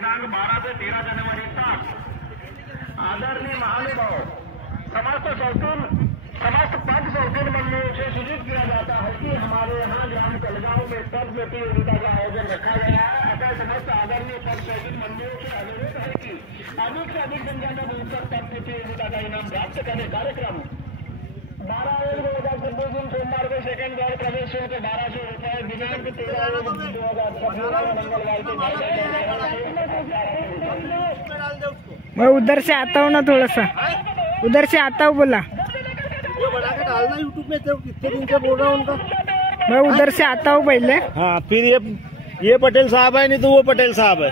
दिनांक 12 से 13 जनवरी तक आदरणीय महानुभाव समस्त पद शौकीन मंडलों से सूचित किया जाता है कि हमारे यहाँ ग्राम कलगांव में पद प्रतियोगिता का आयोजन रखा गया है। अतः समस्त आदरणीय पद शौकीन मंडलों से अनुरोध है कि अधिक से अधिक संख्या में मिलकर पद प्रतियोगिता का इनाम प्राप्त करने कार्यक्रम 12/1/2026 दिन सोमवार को सेकंड दौर प्रवेश शुल्क 1200 रुपए दिनांक 13/1/2017 मंगलवार को। मैं उधर से आता हूँ ना, थोड़ा सा उधर से आता हूँ बोला। ये बना के डालना यूट्यूब में, तो कितने दिन से बोल रहा हूँ उनका। मैं उधर से आता हूँ पहले। हाँ, फिर ये पटेल साहब है, नहीं तो वो पटेल साहब है।